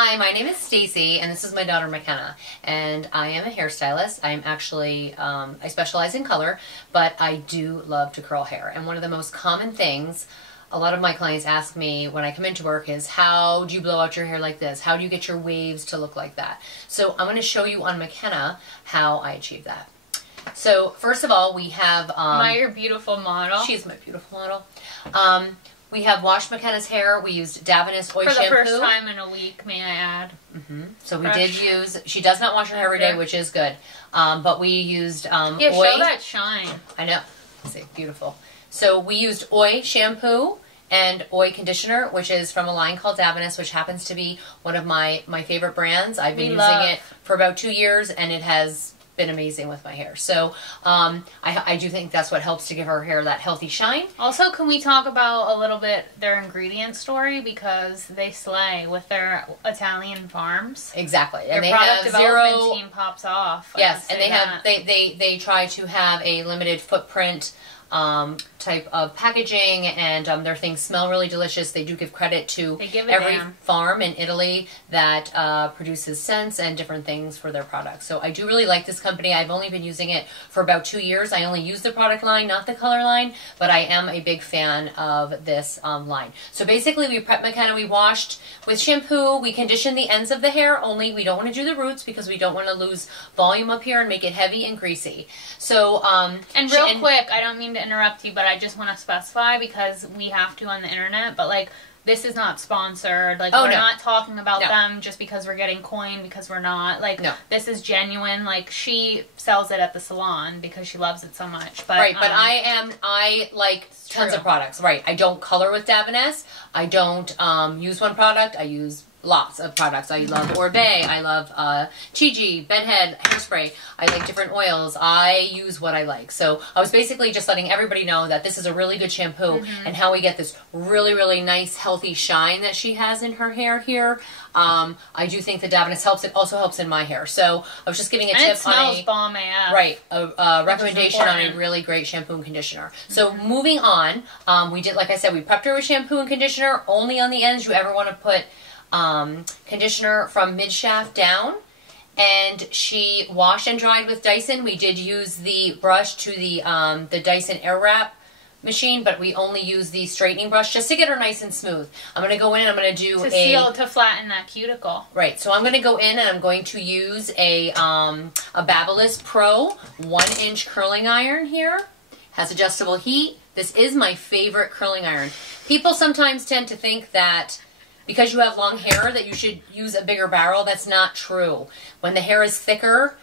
Hi, my name is Stacy, and this is my daughter McKenna, and I am a hairstylist. I'm actually, I specialize in color, but I do love to curl hair. And one of the most common things a lot of my clients ask me when I come into work is, how do you blow out your hair like this? How do you get your waves to look like that? So I'm going to show you on McKenna how I achieve that. So first of all, we have... your beautiful model. She's my beautiful model. We have washed McKenna's hair. We used Davines Oil Shampoo. For the first time in a week, may I add. So we did use... She does not wash her hair every day, which is good. But we used yeah, Oil. show that shine. I know. See, beautiful. So we used Oil Shampoo and Oil Conditioner, which is from a line called Davines, which happens to be one of my favorite brands. I've been using it for about 2 years, and it has been amazing with my hair. So I do think that's what helps to give her hair that healthy shine. Also, can we talk about a little bit their ingredient story, because they slay with their Italian farms. Exactly, and their product development team pops off. Yes, and they have they try to have a limited footprint type of packaging, and their things smell really delicious. They do give credit to every farm in Italy that produces scents and different things for their products. So I do really like this company. I've only been using it for about 2 years. I only use the product line, not the color line, but I am a big fan of this line. So basically, we prep McKenna. We washed with shampoo. We conditioned the ends of the hair only. We don't want to do the roots because we don't want to lose volume up here and make it heavy and greasy. So and real quick, I don't mean to interrupt you, but I just want to specify, because we have to on the internet, but like, this is not sponsored. Like, we're not talking about them just because we're getting coin, because we're not. Like, this is genuine. Like, she sells it at the salon because she loves it so much. But, but I like tons of products. Right. I don't color with Davines. I don't use one product. I use lots of products. I love Oribe, I love Chigi, Bedhead, Hairspray. I like different oils. I use what I like. So I was basically just letting everybody know that this is a really good shampoo and how we get this really, really nice, healthy shine that she has in her hair here. I do think the Davines helps. It also helps in my hair. So I was just giving a tip on bomb AF. Right, a recommendation on a really great shampoo and conditioner. So moving on, we did, like I said, we prepped her with shampoo and conditioner. Only on the ends you ever want to put conditioner from mid-shaft down, and she washed and dried with Dyson. We did use the brush to the Dyson Airwrap machine, but we only use the straightening brush just to get her nice and smooth. I'm going to go in and I'm going to do to flatten that cuticle. Right, so I'm going to go in and I'm going to use a Babyliss Pro 1-inch curling iron here. Has adjustable heat. This is my favorite curling iron. People sometimes tend to think that because you have long hair that you should use a bigger barrel. That's not true. When the hair is thicker,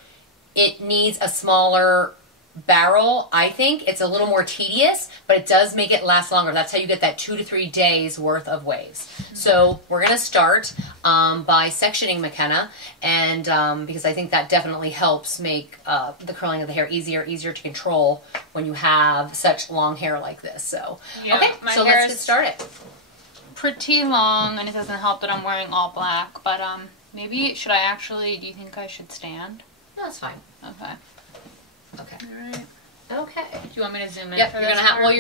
it needs a smaller barrel. I think it's a little more tedious, but it does make it last longer. That's how you get that 2 to 3 days worth of waves. So we're going to start by sectioning McKenna, and because I think that definitely helps make the curling of the hair easier to control when you have such long hair like this. So okay, so let's get started. Pretty long, and it doesn't help that I'm wearing all black, but maybe do you think I should stand? No, that's fine. Okay. Alright. Okay. Do you want me to zoom in? Yep, you're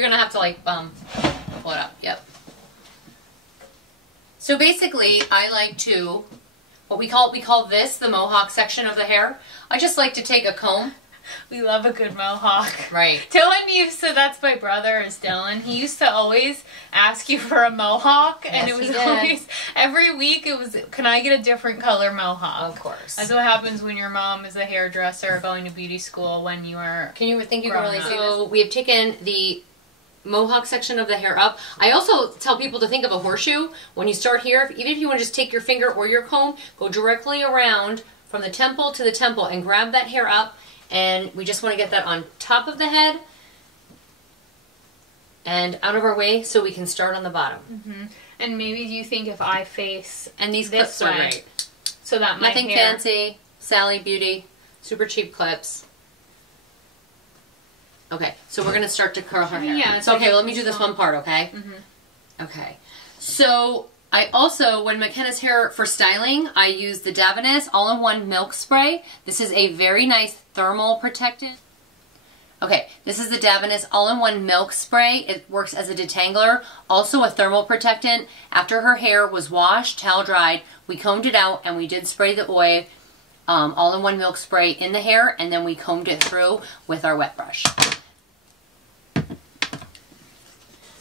gonna have to like pull it up. Yep. So basically, I like to we call this the mohawk section of the hair. I just like to take a comb. We love a good mohawk. Right. Dylan that's my brother is Dylan. He used to always ask you for a mohawk, and it was always, every week it was, can I get a different color mohawk? Of course. That's what happens when your mom is a hairdresser going to beauty school when you are Can you think you can really see this? So we have taken the mohawk section of the hair up. I also tell people to think of a horseshoe. When you start here, even if you want to just take your finger or your comb, go directly around from the temple to the temple and grab that hair up. And we just want to get that on top of the head and out of our way so we can start on the bottom. And maybe do you think if I face and these clips are great. So that my Nothing fancy, Sally Beauty, super cheap clips. Okay, so we're going to start to curl her hair. Yeah, so okay, let me do this one part, okay? Okay. So I also, when McKenna's hair for styling, I use the Davines All-in-One Milk Spray. This is a very nice thermal protectant. Okay, this is the Davines All-in-One Milk Spray. It works as a detangler, also a thermal protectant. After her hair was washed, towel dried, we combed it out and we did spray the oil, All-in-One Milk Spray in the hair, and then we combed it through with our wet brush.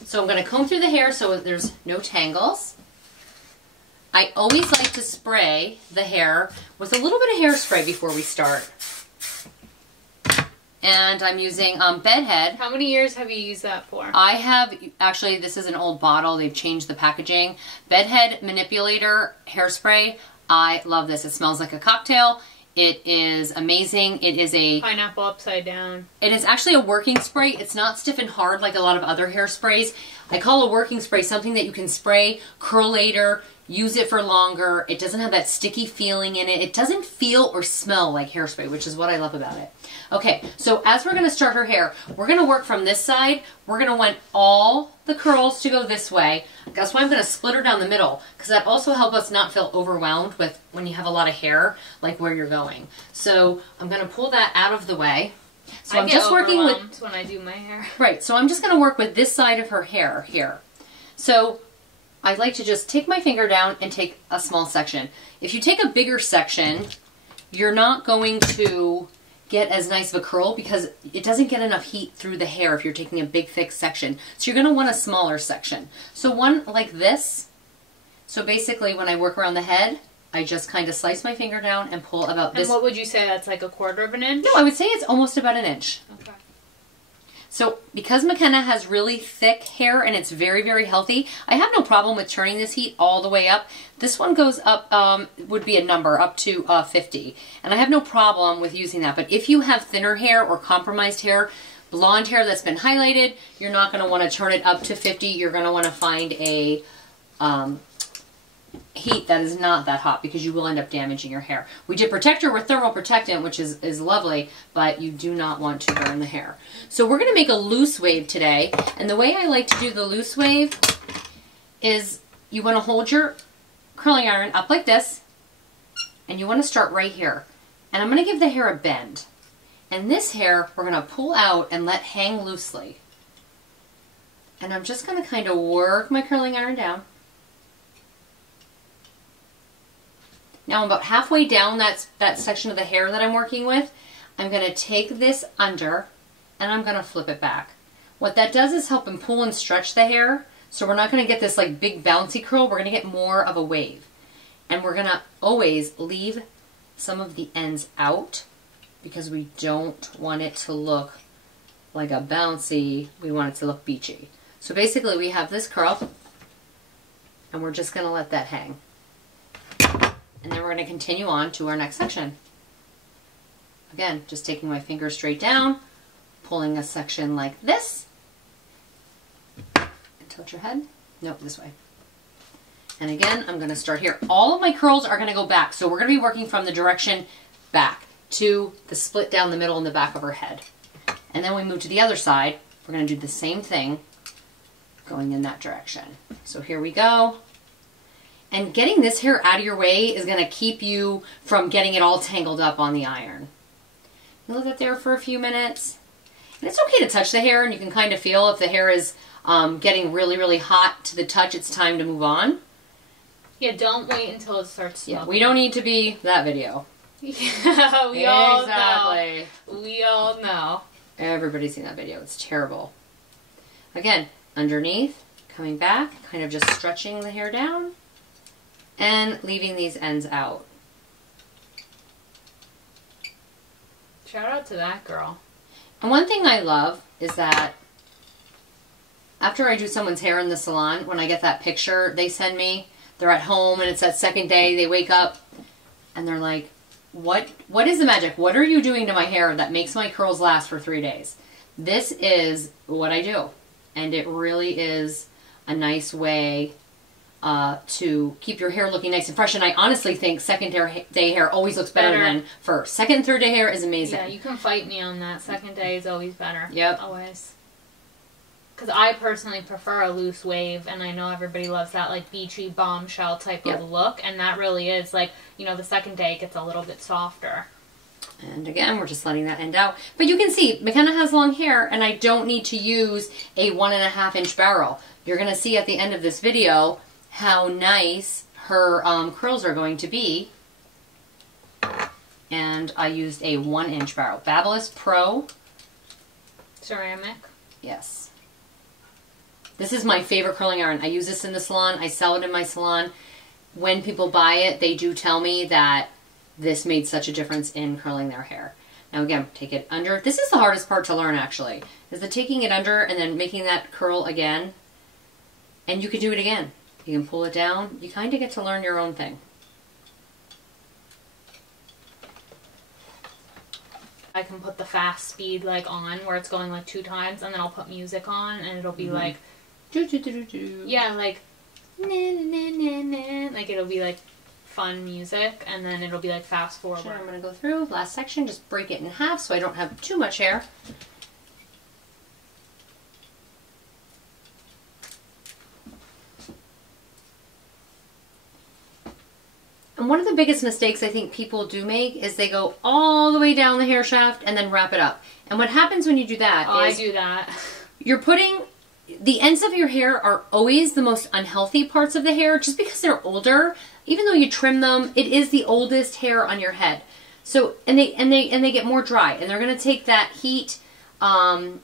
So I'm going to comb through the hair so there's no tangles. I always like to spray the hair with a little bit of hairspray before we start. And I'm using Bedhead. How many years have you used that for? I have, actually, this is an old bottle. They've changed the packaging. Bedhead Manipulator Hairspray. I love this. It smells like a cocktail. It is amazing. It is a... Pineapple upside down. It is actually a working spray. It's not stiff and hard like a lot of other hairsprays. I call a working spray something that you can spray, curl later, use it for longer. It doesn't have that sticky feeling in it. It doesn't feel or smell like hairspray, which is what I love about it. Okay, so as we're going to start her hair, we're going to work from this side. We're going to want all the curls to go this way. That's why I'm going to split her down the middle, because that also helps us not feel overwhelmed with when you have a lot of hair, like where you're going. So I'm going to pull that out of the way. So I'm just working with when I do my hair. Right, so I'm just going to work with this side of her hair here. So I like to just take my finger down and take a small section. If you take a bigger section, you're not going to get as nice of a curl because it doesn't get enough heat through the hair if you're taking a big thick section. So you're going to want a smaller section. So one like this. So basically when I work around the head, I just kind of slice my finger down and pull about this. And what would you say, that's like a 1/4 of an inch? No, I would say it's almost about an inch. Okay. So because McKenna has really thick hair and it's very, very healthy, I have no problem with turning this heat all the way up. This one goes up, would be a number, up to 50. And I have no problem with using that. But if you have thinner hair or compromised hair, blonde hair that's been highlighted, you're not going to want to turn it up to 50. You're going to want to find a heat that is not that hot because you will end up damaging your hair. We did protect her with thermal protectant, which is lovely, but you do not want to burn the hair. So we're going to make a loose wave today, and the way I like to do the loose wave is you want to hold your curling iron up like this, and you want to start right here. And I'm going to give the hair a bend. And this hair we're going to pull out and let hang loosely. And I'm just going to kind of work my curling iron down. Now I'm about halfway down that section of the hair that I'm working with. I'm going to take this under and I'm going to flip it back. What that does is help and pull and stretch the hair. So we're not going to get this like big bouncy curl. We're going to get more of a wave. And we're going to always leave some of the ends out because we don't want it to look like a bouncy. We want it to look beachy. So basically we have this curl and we're just going to let that hang. And then we're going to continue on to our next section. Again, just taking my finger straight down, pulling a section like this. And tilt your head. Nope, this way. And again, I'm going to start here. All of my curls are going to go back. So we're going to be working from the direction back to the split down the middle in the back of her head. And then we move to the other side. We're going to do the same thing going in that direction. So here we go. And getting this hair out of your way is going to keep you from getting it all tangled up on the iron. You leave it there for a few minutes. And it's okay to touch the hair, and you can kind of feel if the hair is getting really, really hot to the touch, it's time to move on. Yeah, don't wait until it starts smoking. Yeah, we don't need to be that video. Yeah, we all know. We all know. Everybody's seen that video. It's terrible. Again, underneath, coming back, kind of just stretching the hair down. And leaving these ends out. Shout out to that girl. And one thing I love is that after I do someone's hair in the salon, when I get that picture they send me, they're at home and it's that second day, they wake up and they're like, what is the magic? What are you doing to my hair that makes my curls last for 3 days? This is what I do. And it really is a nice way to keep your hair looking nice and fresh. And I honestly think second day hair always looks better than first. Second and third day hair is amazing. Yeah, you can fight me on that. Second day is always better. Yep. Always. Because I personally prefer a loose wave, and I know everybody loves that like beachy bombshell type of look, and that really is like, you know, the second day it gets a little bit softer. And again, we're just letting that end out. But you can see, McKenna has long hair, and I don't need to use a 1.5 inch barrel. You're going to see at the end of this video how nice her curls are going to be. And I used a 1 inch barrel. Babyliss Pro. Ceramic. Yes. This is my favorite curling iron. I use this in the salon. I sell it in my salon. When people buy it, they do tell me that this made such a difference in curling their hair. Now again, take it under. This is the hardest part to learn actually, is the taking it under and then making that curl again. And you can do it again. You can pull it down. You kind of get to learn your own thing. I can put the fast speed like on where it's going like 2 times, and then I'll put music on and it'll be like, yeah, like, like it'll be like fun music, and then it'll be like fast forward. Sure, I'm going to go through last section, just break it in half so I don't have too much hair. And one of the biggest mistakes I think people do make is they go all the way down the hair shaft and then wrap it up. And what happens when you do that is... I do that. You're putting... The ends of your hair are always the most unhealthy parts of the hair just because they're older. Even though you trim them, it is the oldest hair on your head. So, and they get more dry, and they're going to take that heat, and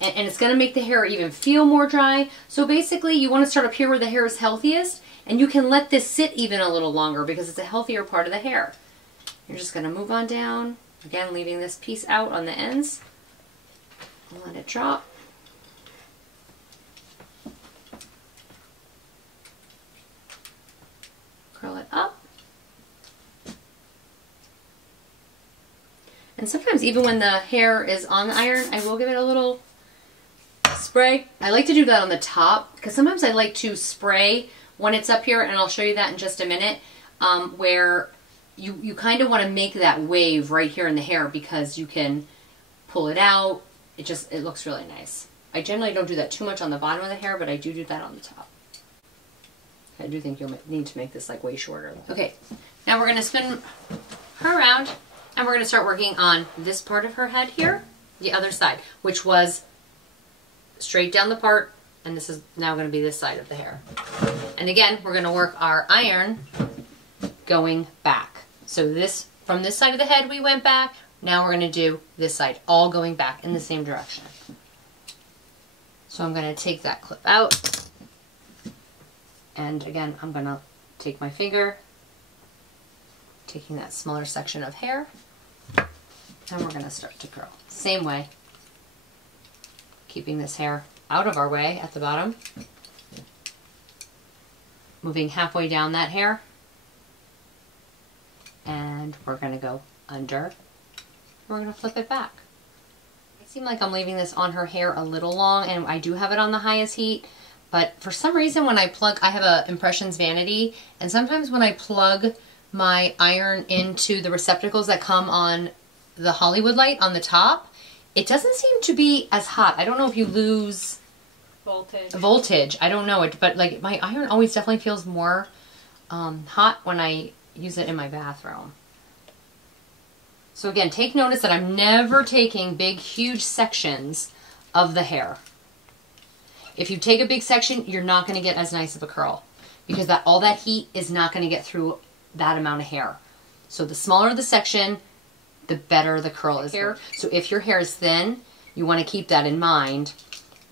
it's going to make the hair even feel more dry. So basically, you want to start up here where the hair is healthiest, and you can let this sit even a little longer because it's a healthier part of the hair. You're just going to move on down, again, leaving this piece out on the ends. Let it drop. Curl it up. And sometimes even when the hair is on the iron, I will give it a little spray. I like to do that on the top because sometimes I like to spray when it's up here, and I'll show you that in just a minute, where you kind of want to make that wave right here in the hair because you can pull it out. It looks really nice. I generally don't do that too much on the bottom of the hair, but I do that on the top. I do think you'll need to make this like way shorter. Okay, now we're going to spin her around, and we're going to start working on this part of her head here, the other side, which was straight down the part, and this is now going to be this side of the hair. And again, we're going to work our iron going back. So this, from this side of the head we went back, now we're going to do this side, all going back in the same direction. So I'm going to take that clip out. And again, I'm going to take my finger, taking that smaller section of hair, and we're going to start to curl. Same way, keeping this hair out of our way at the bottom, moving halfway down that hair, and we're going to go under. We're going to flip it back. It seems like I'm leaving this on her hair a little long, and I do have it on the highest heat. But for some reason when I plug, I have a Impressions vanity, and sometimes when I plug my iron into the receptacles that come on the Hollywood light on the top, it doesn't seem to be as hot. I don't know if you lose voltage. I don't know it, but like my iron always definitely feels more hot when I use it in my bathroom. So again, take notice that I'm never taking big, huge sections of the hair. If you take a big section, you're not going to get as nice of a curl because all that heat is not going to get through that amount of hair. So the smaller the section, the better the curl is. So if your hair is thin, you want to keep that in mind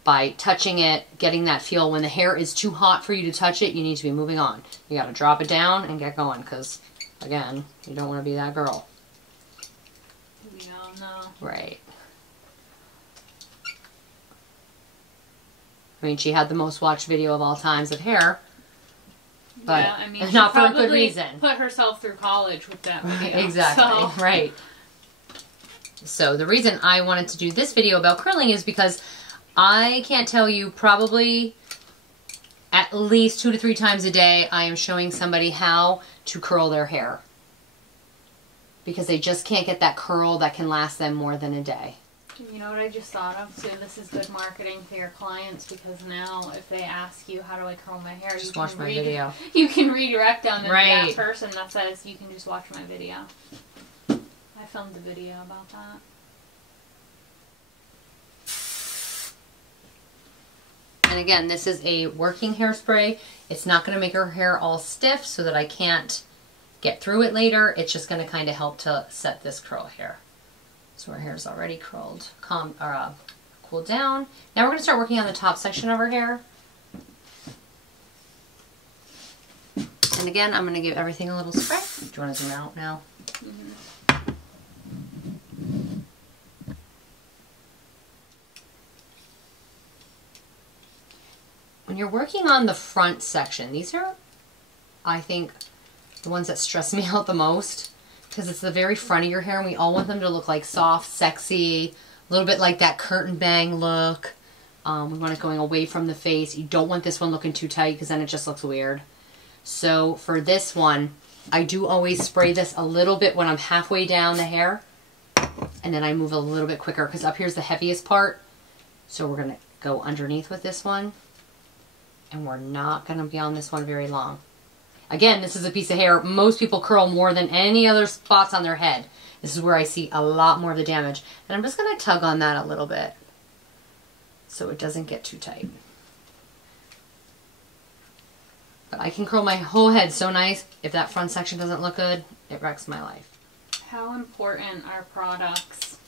by touching it, getting that feel. When the hair is too hot for you to touch it, you need to be moving on. You got to drop it down and get going because, again, you don't want to be that girl. We all know. Right. I mean, she had the most watched video of all times of hair, but yeah, I mean, not for a good reason. Put herself through college with that video. Exactly, so. Right. So the reason I wanted to do this video about curling is because I can't tell you, probably at least 2 to 3 times a day, I am showing somebody how to curl their hair. Because they just can't get that curl that can last them more than a day. You know what I just thought of too? This is good marketing for your clients because now if they ask you how do I curl my hair, just watch my video. You can redirect them to right. that person that says you can just watch my video. I I filmed a video about that. And again, this is a working hairspray. It's not going to make her hair all stiff so that I can't get through it later. It's just going to kind of help to set this curl here. So her hair is already curled, cooled down. Now we're going to start working on the top section of her hair. And again, I'm going to give everything a little spray. Do you want to zoom out now? Mm-hmm. When you're working on the front section, these are, I think, the ones that stress me out the most, because it's the very front of your hair and we all want them to look like soft, sexy, a little bit like that curtain bang look. We want it going away from the face. You don't want this one looking too tight because then it just looks weird. So for this one, I do always spray this a little bit when I'm halfway down the hair, and then I move a little bit quicker because up here's the heaviest part. So we're going to go underneath with this one. And we're not going to be on this one very long. Again, this is a piece of hair. Most people curl more than any other spots on their head. This is where I see a lot more of the damage. And I'm just going to tug on that a little bit so it doesn't get too tight. But I can curl my whole head so nice. If that front section doesn't look good, it wrecks my life. How important are products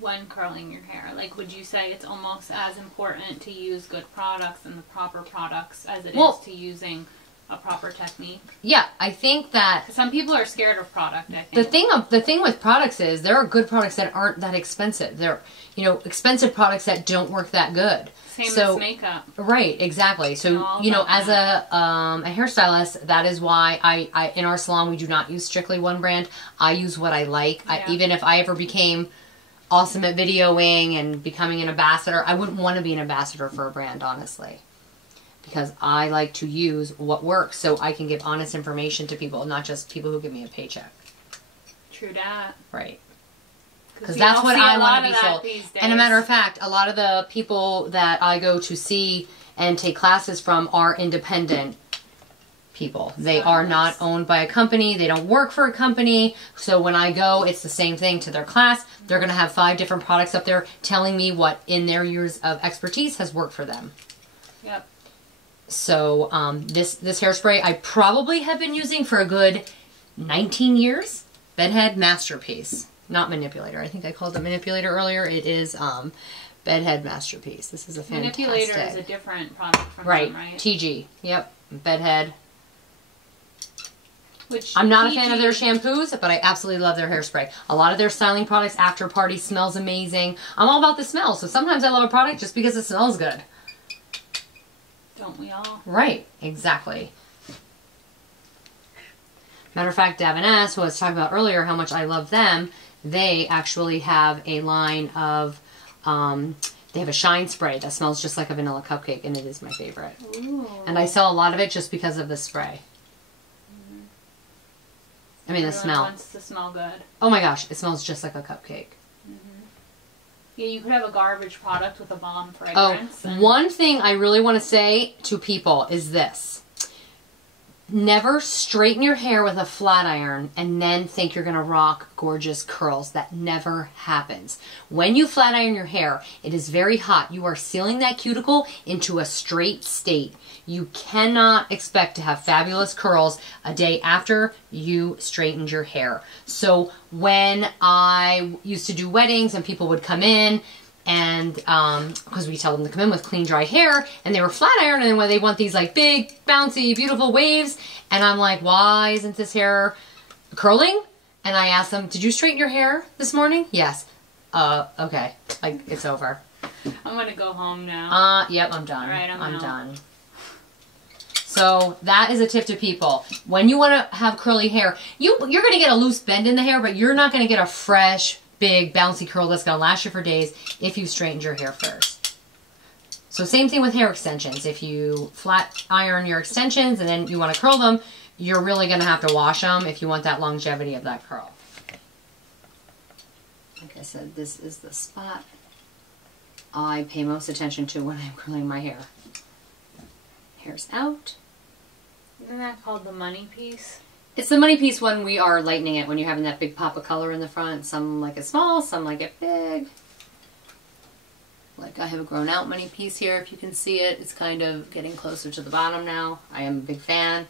when curling your hair? Like, would you say it's almost as important to use good products and the proper products as it is to using a proper technique? Yeah, I think that some people are scared of product. I think the thing with products is there are good products that aren't that expensive. There, you know, expensive products that don't work that good. Same as makeup. Right, exactly. So you know, as a hairstylist, that is why I in our salon we do not use strictly one brand. I use what I like. Yeah. Even if I ever became awesome at videoing and becoming an ambassador, I wouldn't want to be an ambassador for a brand, honestly, because I like to use what works so I can give honest information to people, not just people who give me a paycheck. True that. Right. Because that's what I want to be sold. And a matter of fact, a lot of the people that I go to see and take classes from are independent people. They are not owned by a company. They don't work for a company. So when I go, it's the same thing to their class. They're going to have 5 different products up there telling me what in their years of expertise has worked for them. Yep. So this hairspray I probably have been using for a good 19 years. Bedhead Masterpiece. Not Manipulator. I think I called it Manipulator earlier. It is Bedhead Masterpiece. This is a fantastic. Manipulator is a different product from them, right? TG. Yep. Bedhead. Which I'm not a fan of their shampoos, but I absolutely love their hairspray. A lot of their styling products, After Party, smells amazing. I'm all about the smell, so sometimes I love a product just because it smells good. Don't we all? Right, exactly. Matter of fact, Dab & S, who I was talking about earlier, how much I love them, they actually have a line of, they have a shine spray that smells just like a vanilla cupcake, and it is my favorite. Ooh. And I sell a lot of it just because of the spray. I mean, the smell. Wants to smell good. Oh my gosh, it smells just like a cupcake. Mm-hmm. Yeah, you could have a garbage product with a bomb fragrance. Oh, one thing I really want to say to people is this. Never straighten your hair with a flat iron and then think you're going to rock gorgeous curls. That never happens. When you flat iron your hair, it is very hot. You are sealing that cuticle into a straight state. You cannot expect to have fabulous curls a day after you straightened your hair. So when I used to do weddings and people would come in, and because we tell them to come in with clean, dry hair, and they were flat ironed, and when they want these like big, bouncy, beautiful waves, and I'm like, why isn't this hair curling? And I asked them, did you straighten your hair this morning? Yes. Okay. Like, it's over. I'm gonna go home now. Yep, I'm done. All right, I'm done. So that is a tip to people. When you want to have curly hair, you're going to get a loose bend in the hair, but you're not going to get a fresh, big, bouncy curl that's going to last you for days if you straightened your hair first. So same thing with hair extensions. If you flat iron your extensions and then you want to curl them, you're really going to have to wash them if you want that longevity of that curl. Like I said, this is the spot I pay most attention to when I'm curling my hair. Hair's out. Isn't that called the money piece? It's the money piece when we are lightening it, when you're having that big pop of color in the front. Some like it small, some like it big. Like I have a grown out money piece here, if you can see it. It's kind of getting closer to the bottom now. I am a big fan.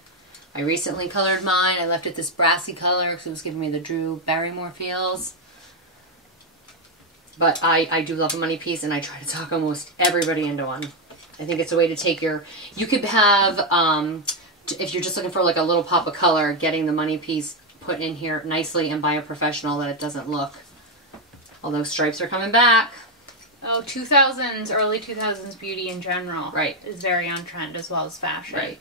I recently colored mine. I left it this brassy color because it was giving me the Drew Barrymore feels. But I do love a money piece, and I try to talk almost everybody into one. I think it's a way to take your... You could have, if you're just looking for like a little pop of color, getting the money piece put in here nicely and by a professional that it doesn't look. Although stripes are coming back. Oh, 2000s, early 2000s beauty in general. Right. Is very on trend as well as fashion. Right.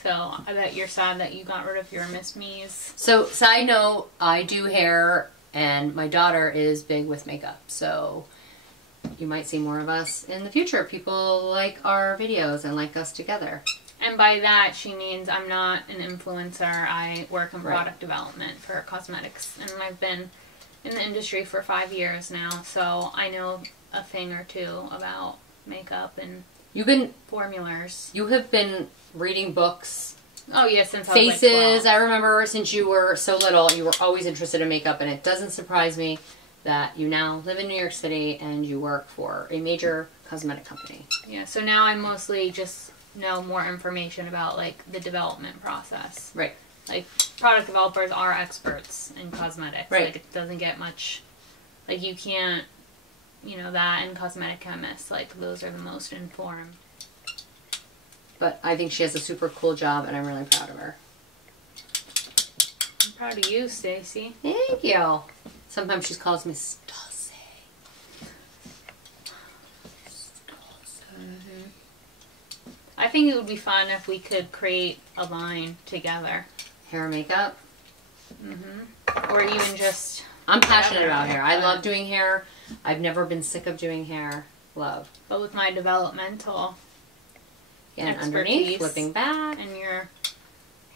So I bet you're sad that you got rid of your Miss Me's. So, side note, I do hair, and my daughter is big with makeup. So, you might see more of us in the future. People like our videos and like us together. And by that, she means I'm not an influencer. I work in product development for cosmetics. And I've been in the industry for 5 years now. So, I know a thing or two about makeup and formulas. You have been reading books. Oh yeah, since I was like 12. I remember since you were so little, you were always interested in makeup, and it doesn't surprise me that you now live in New York City and you work for a major cosmetic company. Yeah, so now I mostly just know more information about like the development process. Right. Like product developers are experts in cosmetics. Right. Like it doesn't get much, like you can't, you know, that and cosmetic chemists, like those are the most informed. But I think she has a super cool job, and I'm really proud of her. I'm proud of you, Stacy. Thank you. Sometimes she calls me Stassi. I think it would be fun if we could create a line together. Hair and makeup? Or even just... I'm passionate about hair. I love doing hair. I've never been sick of doing hair. Love. But with my developmental and underneath, flipping back. And your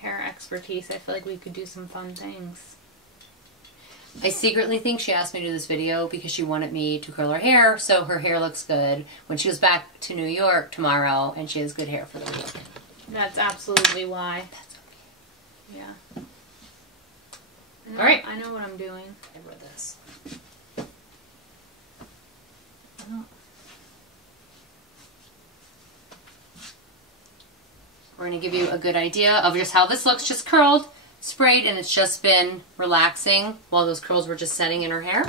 hair expertise, I feel like we could do some fun things. I secretly think she asked me to do this video because she wanted me to curl her hair so her hair looks good when she goes back to New York tomorrow and she has good hair for the week. That's absolutely why. That's okay. Yeah. All right. I know what I'm doing. I wrote this. We're going to give you a good idea of just how this looks, just curled, sprayed, and it's just been relaxing while those curls were just setting in her hair.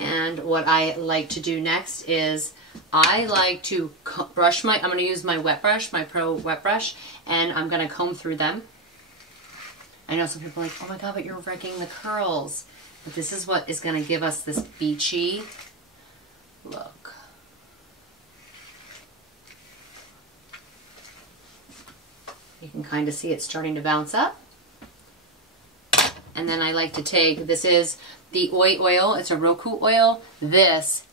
And what I like to do next is I like to brush I'm going to use my wet brush, my Pro wet brush, and I'm going to comb through them. I know some people are like, oh my god, but you're wrecking the curls. But this is what is going to give us this beachy look. You can kind of see it starting to bounce up. And then I like to take, this is the oil. It's a Roku oil. This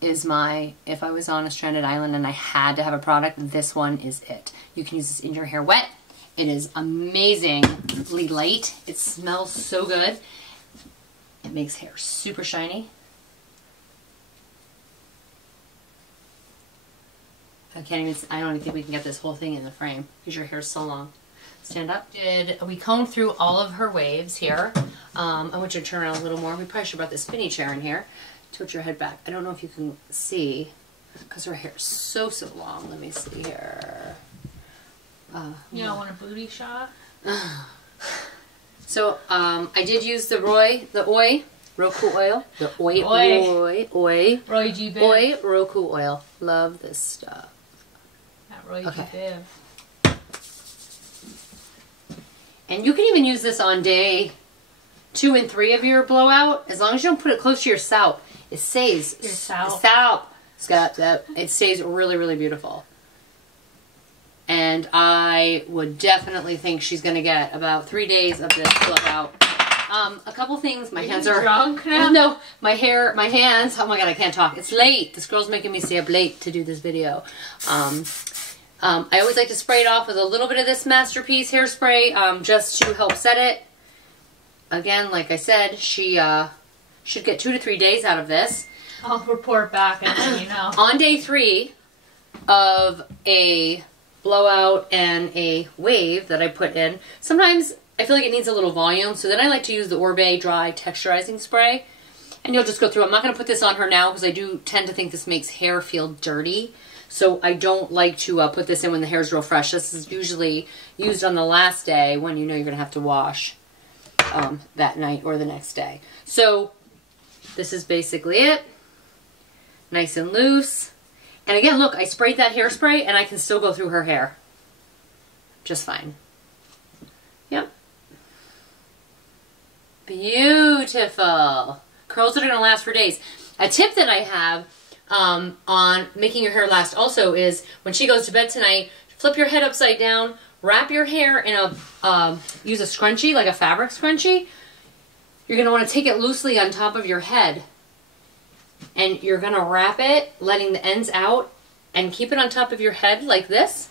is my, if I was on a stranded island and I had to have a product, this one is it. You can use this in your hair wet. It is amazingly light. It smells so good. It makes hair super shiny. I don't even think we can get this whole thing in the frame because your hair's so long. Stand up. We combed through all of her waves here. I want you to turn around a little more. We probably should have brought the spinny chair in here. Tilt your head back. I don't know if you can see because her hair is so long. Let me see here. You don't want a booty shot? So I did use the Roku oil. The Roy G. Biv. Roku oil. Love this stuff. Roy G. Biv. And you can even use this on day 2 and 3 of your blowout, as long as you don't put it close to your scalp. It stays. Your scalp. It stays really, really beautiful. And I would definitely think she's going to get about 3 days of this blowout. A couple things. My hands are drunk now? No, my hands. Oh my god, I can't talk. It's late. This girl's making me stay up late to do this video. I always like to spray it off with a little bit of this Masterpiece hairspray, just to help set it. Again, like I said, she should get 2 to 3 days out of this. I'll report back and let you know. On day 3 of a blowout and a wave that I put in, sometimes I feel like it needs a little volume. So then I like to use the Orbe Dry Texturizing Spray. And you'll just go through. I'm not going to put this on her now because I do tend to think this makes hair feel dirty. So I don't like to put this in when the hair's real fresh. This is usually used on the last day when you know you're going to have to wash that night or the next day. So this is basically it. Nice and loose. And again, look, I sprayed that hairspray and I can still go through her hair just fine. Yep. Beautiful. Curls that are going to last for days. A tip that I have on making your hair last also is when she goes to bed tonight, flip your head upside down, wrap your hair in a, use a scrunchie, like a fabric scrunchie. You're going to want to take it loosely on top of your head. And you're going to wrap it, letting the ends out, and keep it on top of your head like this.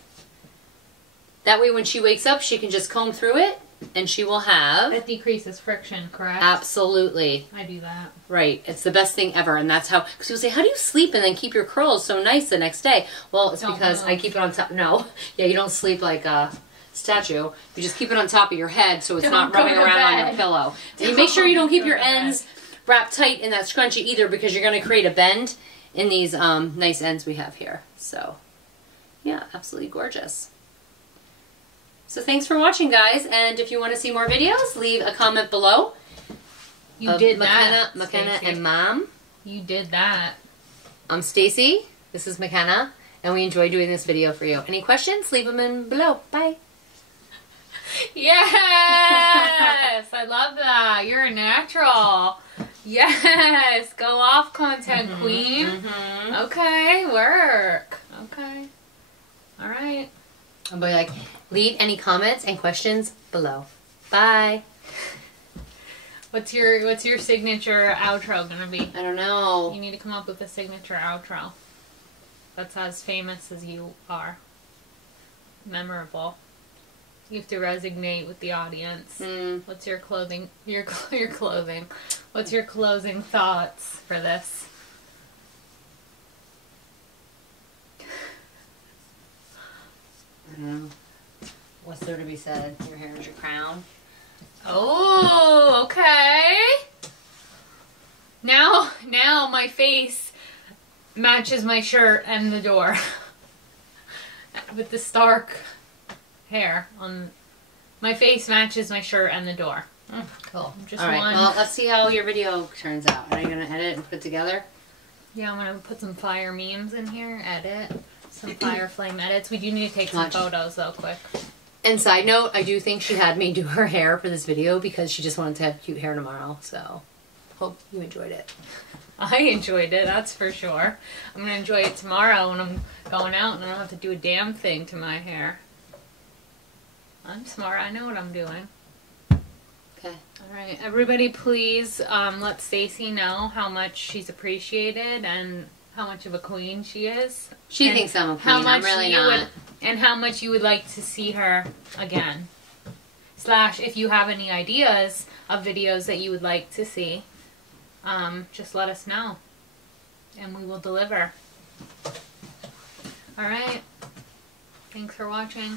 That way when she wakes up, she can just comb through it, and she will have... It decreases friction, correct? Absolutely. I do that. Right. It's the best thing ever, and that's how... Because people say, how do you sleep and then keep your curls so nice the next day? Well, it's because I keep it on top... No. Yeah, you don't sleep like a statue. You just keep it on top of your head so it's not rubbing around on your pillow. And you make sure you don't keep your ends wrapped tight in that scrunchie either, because you're going to create a bend in these nice ends we have here. So, yeah, absolutely gorgeous. So thanks for watching, guys, and if you want to see more videos, leave a comment below. You did that, McKenna and Mom. You did that. I'm Stacy. This is McKenna, and we enjoy doing this video for you. Any questions? Leave them in below. Bye. Yes! I love that. You're a natural. Yes! Go off, content queen. Okay, work. Okay. All right. I'll be like, leave any comments and questions below. Bye. What's your signature outro gonna be? I don't know. You need to come up with a signature outro that's as famous as you are. Memorable. You have to resonate with the audience. What's your clothing? Your clothing. What's your closing thoughts for this? I don't know. What's there to be said? Your hair is your crown. Oh, okay. Now my face matches my shirt and the door. With the stark hair on my face matches my shirt and the door. Cool. Just all right. one. Well, let's see how your video turns out. Are you gonna edit and put together? Yeah, I'm gonna put some fire memes in here. Edit some fire flame edits. We do need to take some photos though, quick. And side note, I do think she had me do her hair for this video because she just wanted to have cute hair tomorrow. So, hope you enjoyed it. I enjoyed it, that's for sure. I'm gonna enjoy it tomorrow when I'm going out and I don't have to do a damn thing to my hair. I'm smart. I know what I'm doing. Okay. All right, everybody, please let Stacy know how much she's appreciated and how much of a queen she is. She thinks I'm a queen. I'm really not. And how much you would like to see her again. / if you have any ideas of videos that you would like to see, just let us know, and we will deliver. All right. Thanks for watching.